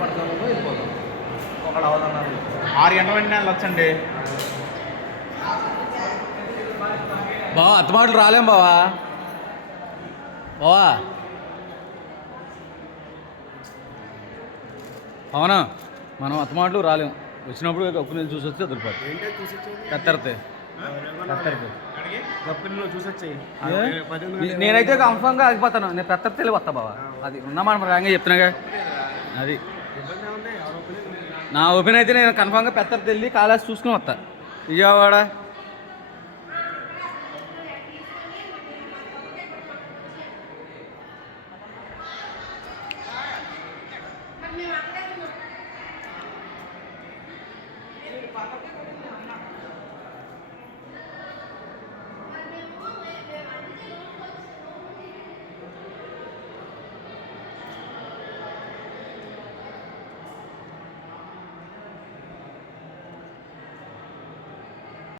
పడతాము వెళ్ళిపోతాం. ఒకళ్ళు అవదన్నారు 6 గంటల వెంటనే వెళ్ళొచ్చండి. బావా అత్తమాటలు రాలేం బావా. బావా అవునా, మనం అత్తమాటలు రాలేం. వచ్చినప్పుడు ఒక్క నేను చూసి వస్తే వదిలిపోతాయి. కత్తెరతే నేనైతే కన్ఫామ్గా ఆగిపోతాను. నేను పెద్ద తెలివి వస్తా బావా. అది ఉన్నామా రాంగా చెప్తున్నాగా. అది నా ఒపీనియన్ అయితే నేను కన్ఫామ్గా పెద్ద వెళ్ళి కాలేజ్ చూసుకుని వస్తా. విజయవాడ